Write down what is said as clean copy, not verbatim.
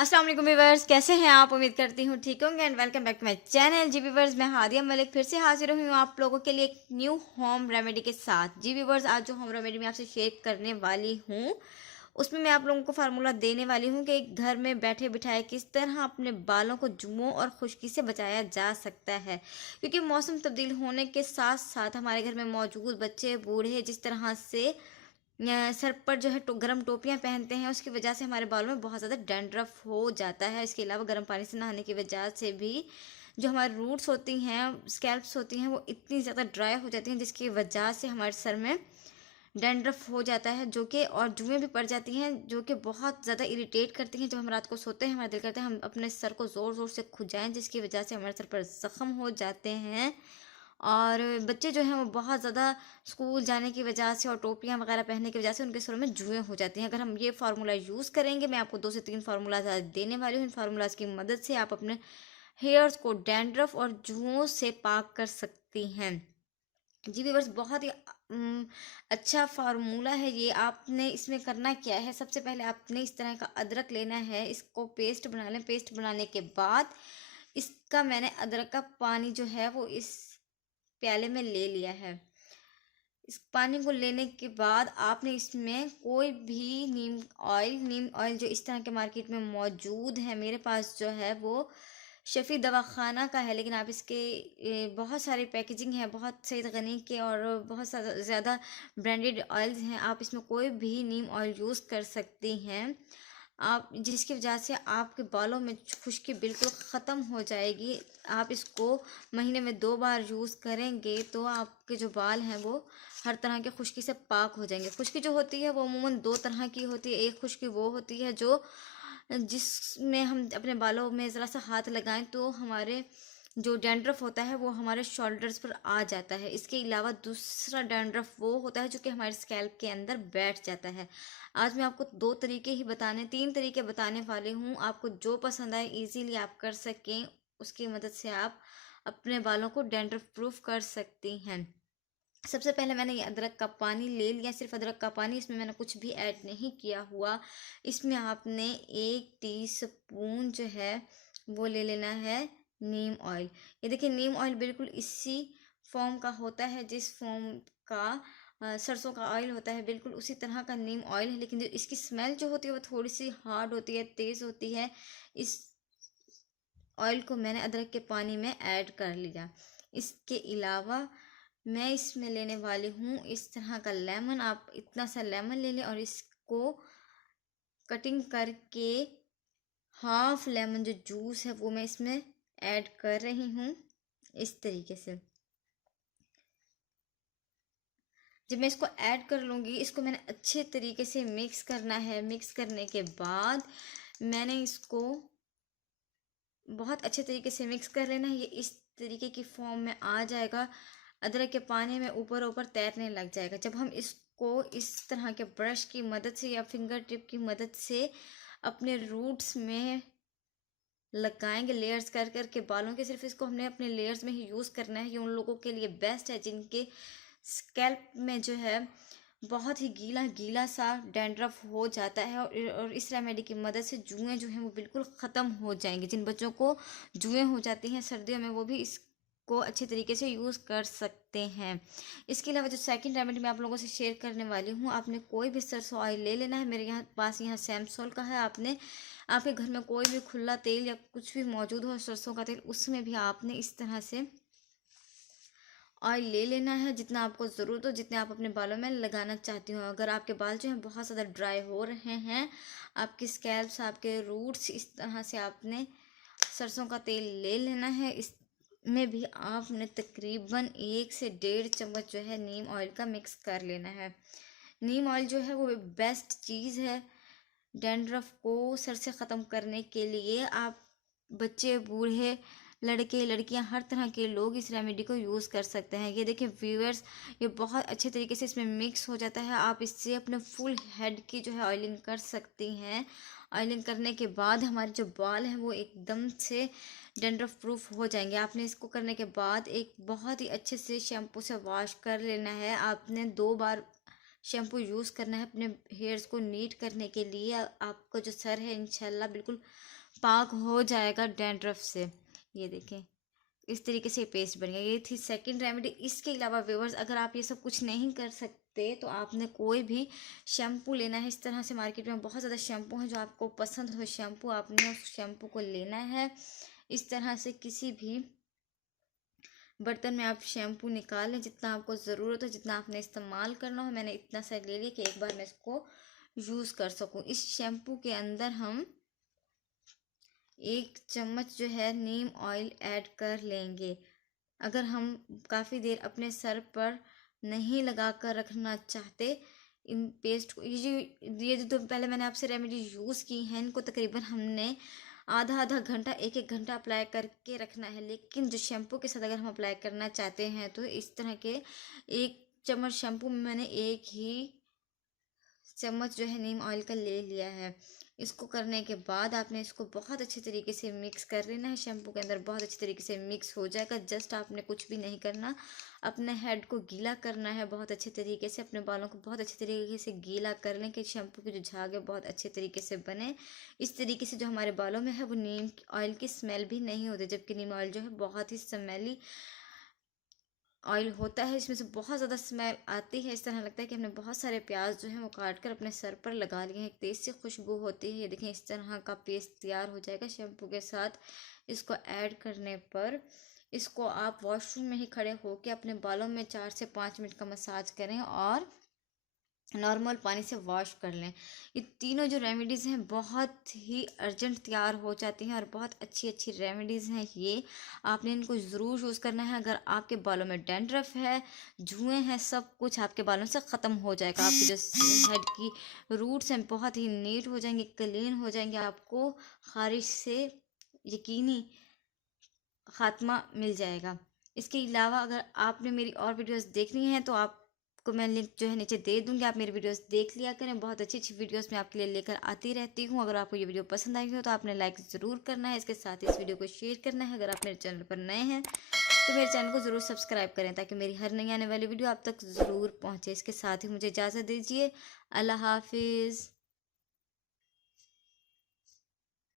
अस्सलाम वालेकुम व्यूअर्स, कैसे हैं आप? उम्मीद करती हूँ ठीक होंगे and welcome back to my channel. जी व्यूअर्स, मैं हादिया मलिक फिर से हाजिर हुई हूँ आप लोगों के लिए एक न्यू होम रेमेडी के साथ। जी व्यूअर्स, आज जो होम रेमेडी मैं आपसे शेयर करने वाली हूँ उसमें मैं आप लोगों को फार्मूला देने वाली हूँ कि घर में बैठे बिठाए किस तरह अपने बालों को जुओं और खुश्की से बचाया जा सकता है। क्योंकि मौसम तब्दील होने के साथ साथ हमारे घर में मौजूद बच्चे बूढ़े जिस तरह से सर पर जो है गर्म टोपियाँ पहनते हैं, उसकी वजह से हमारे बालों में बहुत ज़्यादा डैंड्रफ हो जाता है। इसके अलावा गर्म पानी से नहाने की वजह से भी जो हमारी रूट्स होती हैं, स्कैल्प्स होती हैं, वो इतनी ज़्यादा ड्राई हो जाती हैं जिसकी वजह से हमारे सर में डैंड्रफ हो जाता है, जो कि और जुएँ भी पड़ जाती हैं जो कि बहुत ज़्यादा इरिटेट करती हैं। जब हम रात को सोते हैं हमारा दिल करता है हम अपने सर को ज़ोर ज़ोर से खुजाएं, जिसकी वजह से हमारे सर पर ज़ख्म हो जाते हैं। और बच्चे जो हैं वो बहुत ज़्यादा स्कूल जाने की वजह से और टोपियाँ वगैरह पहनने की वजह से उनके सरों में जुएँ हो जाती हैं। अगर हम ये फार्मूला यूज़ करेंगे, मैं आपको 2 से 3 फार्मूलाज़ आज देने वाली हूँ। इन फार्मूलाज़ की मदद से आप अपने हेयर्स को डैंड्रफ और जुओं से पाक कर सकती हैं। जी व्यूअर्स, बहुत ही अच्छा फार्मूला है ये। आपने इसमें करना क्या है, सबसे पहले आपने इस तरह का अदरक लेना है, इसको पेस्ट बना लें। पेस्ट बनाने के बाद इसका मैंने अदरक का पानी जो है वो इस प्याले में ले लिया है। इस पानी को लेने के बाद आपने इसमें कोई भी नीम ऑयल जो इस तरह के मार्केट में मौजूद है, मेरे पास जो है वो शफ़ी दवाखाना का है, लेकिन आप इसके बहुत सारे पैकेजिंग है, बहुत सईद गनी के और बहुत ज़्यादा ब्रांडेड ऑयल्स हैं। आप इसमें कोई भी नीम ऑयल यूज़ कर सकती हैं, आप जिसकी वजह से आपके बालों में खुश्की बिल्कुल ख़त्म हो जाएगी। आप इसको महीने में 2 बार यूज़ करेंगे तो आपके जो बाल हैं वो हर तरह के खुश्की से पाक हो जाएंगे। खुश्की जो होती है वो अमूमन 2 तरह की होती है। एक खुश्की वो होती है जो जिसमें हम अपने बालों में ज़रा सा हाथ लगाएं तो हमारे जो डैंड्रफ होता है वो हमारे शोल्डर्स पर आ जाता है। इसके अलावा दूसरा डैंड्रफ वो होता है जो कि हमारे स्कैल्प के अंदर बैठ जाता है। आज मैं आपको 2 तरीके ही बताने 3 तरीके बताने वाली हूँ। आपको जो पसंद आए ईज़िली आप कर सकें, उसकी मदद से आप अपने बालों को डैंड्रफ प्रूफ कर सकती हैं। सबसे पहले मैंने ये अदरक का पानी ले लिया, सिर्फ अदरक का पानी, इसमें मैंने कुछ भी ऐड नहीं किया हुआ। इसमें आपने 1 टीस्पून जो है वो ले लेना है नीम ऑयल। ये देखिए नीम ऑयल बिल्कुल इसी फॉर्म का होता है जिस फॉर्म का सरसों का ऑयल होता है, बिल्कुल उसी तरह का नीम ऑयल है, लेकिन जो इसकी स्मेल जो होती है वो थोड़ी सी हार्ड होती है, तेज़ होती है। इस ऑयल को मैंने अदरक के पानी में ऐड कर लिया। इसके अलावा मैं इसमें लेने वाली हूँ इस तरह का लेमन। आप इतना सा लेमन ले लें और इसको कटिंग करके हाफ लेमन जो जूस है वो मैं इसमें ऐड कर रही हूँ इस तरीके से। जब मैं इसको ऐड कर लूँगी, इसको मैंने अच्छे तरीके से मिक्स करना है। मिक्स करने के बाद मैंने इसको बहुत अच्छे तरीके से मिक्स कर लेना है। ये इस तरीके की फॉर्म में आ जाएगा, अदरक के पानी में ऊपर ऊपर तैरने लग जाएगा। जब हम इसको इस तरह के ब्रश की मदद से या फिंगर टिप की मदद से अपने रूट्स में लगाएंगे, लेयर्स कर कर के बालों के, सिर्फ इसको हमने अपने लेयर्स में ही यूज़ करना है। ये उन लोगों के लिए बेस्ट है जिनके स्कैल्प में जो है बहुत ही गीला गीला सा डैंड्रफ हो जाता है, और इस रेमेडी की मदद से जुएँ जो हैं वो बिल्कुल ख़त्म हो जाएंगे। जिन बच्चों को जुएँ हो जाती हैं सर्दियों में, वो भी इसको अच्छे तरीके से यूज़ कर सकते हैं। इसके अलावा जो सेकंड रेमेडी मैं आप लोगों से शेयर करने वाली हूँ, आपने कोई भी सरसों ऑयल ले लेना है। मेरे यहाँ पास यहाँ सैमसोल का है। आपने आपके घर में कोई भी खुला तेल या कुछ भी मौजूद हो सरसों का तेल, उसमें भी आपने इस तरह से ऑयल ले लेना है जितना आपको ज़रूरत हो, जितने आप अपने बालों में लगाना चाहती हो। अगर आपके बाल जो हैं बहुत ज़्यादा ड्राई हो रहे हैं, आपकी स्कैल्प्स, आपके रूट्स, इस तरह से आपने सरसों का तेल ले लेना है। इसमें भी आपने तकरीबन 1 से 1.5 चम्मच जो है नीम ऑयल का मिक्स कर लेना है। नीम ऑयल जो है वो बेस्ट चीज़ है डैंड्रफ को सर से ख़त्म करने के लिए। आप बच्चे बूढ़े लड़के लड़कियां हर तरह के लोग इस रेमेडी को यूज़ कर सकते हैं। ये देखिए व्यूअर्स, ये बहुत अच्छे तरीके से इसमें मिक्स हो जाता है। आप इससे अपने फुल हेड की जो है ऑयलिंग कर सकती हैं। ऑयलिंग करने के बाद हमारे जो बाल हैं वो एकदम से डैंड्रफ प्रूफ हो जाएंगे। आपने इसको करने के बाद एक बहुत ही अच्छे से शैम्पू से वॉश कर लेना है। आपने 2 बार शैम्पू यूज़ करना है अपने हेयर्स को नीट करने के लिए। आपका जो सर है इंशाल्लाह बिल्कुल पाक हो जाएगा डैंड्रफ से। ये देखें, इस तरीके से पेस्ट बन गया। ये थी सेकंड रेमेडी। इसके अलावा व्यूअर्स, अगर आप ये सब कुछ नहीं कर सकते तो आपने कोई भी शैम्पू लेना है। इस तरह से मार्केट में बहुत ज़्यादा शैम्पू हैं, जो आपको पसंद हो शैम्पू, आपने उस शैम्पू को लेना है। इस तरह से किसी भी बर्तन में आप शैम्पू निकाल लें, जितना आपको ज़रूरत हो, जितना आपने इस्तेमाल करना हो। मैंने इतना सा ले लिया कि एक बार मैं इसको यूज़ कर सकूँ। इस शैम्पू के अंदर हम 1 चम्मच जो है नीम ऑयल ऐड कर लेंगे। अगर हम काफ़ी देर अपने सर पर नहीं लगा कर रखना चाहते इन पेस्ट को, ये जो पहले मैंने आपसे रेमेडी यूज़ की हैं, इनको तकरीबन हमने आधा आधा घंटा, एक एक घंटा अप्लाई करके रखना है। लेकिन जो शैम्पू के साथ अगर हम अप्लाई करना चाहते हैं तो इस तरह के 1 चम्मच शैम्पू में मैंने 1 ही चम्मच जो है नीम ऑयल का ले लिया है। इसको करने के बाद आपने इसको बहुत अच्छे तरीके से मिक्स कर लेना है। शैम्पू के अंदर बहुत अच्छे तरीके से मिक्स हो जाएगा। जस्ट आपने कुछ भी नहीं करना, अपने हेड को गीला करना है बहुत अच्छे तरीके से। अपने बालों को बहुत अच्छे तरीके से गीला कर लें कि शैम्पू के जो झाग है बहुत अच्छे तरीके से बने। इस तरीके से जो हमारे बालों में है वो नीम ऑयल की स्मेल भी नहीं होती, जबकि नीम ऑयल जो है बहुत ही स्मेली ऑयल होता है। इसमें से बहुत ज़्यादा स्मेल आती है। इस तरह लगता है कि हमने बहुत सारे प्याज जो है वो काट कर अपने सर पर लगा लिए हैं। एक तेज़ सी खुशबू होती है। ये देखें, इस तरह का पेस्ट तैयार हो जाएगा शैम्पू के साथ। इसको ऐड करने पर इसको आप वॉशरूम में ही खड़े होकर अपने बालों में 4 से 5 मिनट का मसाज करें और नॉर्मल पानी से वॉश कर लें। ये तीनों जो रेमेडीज़ हैं बहुत ही अर्जेंट तैयार हो जाती हैं और बहुत अच्छी अच्छी रेमेडीज़ हैं ये। आपने इनको ज़रूर यूज़ करना है। अगर आपके बालों में डैंड्रफ है, जुएँ हैं, सब कुछ आपके बालों से ख़त्म हो जाएगा। आपकी जो हेड की रूट्स हैं बहुत ही नीट हो जाएंगी, क्लीन हो जाएंगे। आपको ख़ारिश से यकीनी ख़ात्मा मिल जाएगा। इसके अलावा अगर आपने मेरी और वीडियोस देखनी है तो आपको मैं लिंक जो है नीचे दे दूँगी, आप मेरी वीडियोस देख लिया करें। बहुत अच्छी अच्छी वीडियोस मैं आपके लिए लेकर आती रहती हूँ। अगर आपको ये वीडियो पसंद आई हो तो आपने लाइक ज़रूर करना है, इसके साथ ही इस वीडियो को शेयर करना है। अगर आप मेरे चैनल पर नए हैं तो मेरे चैनल को ज़रूर सब्सक्राइब करें, ताकि मेरी हर नई आने वाली वीडियो आप तक ज़रूर पहुँचे। इसके साथ ही मुझे इजाज़त दीजिए। अल्लाह हाफिज़।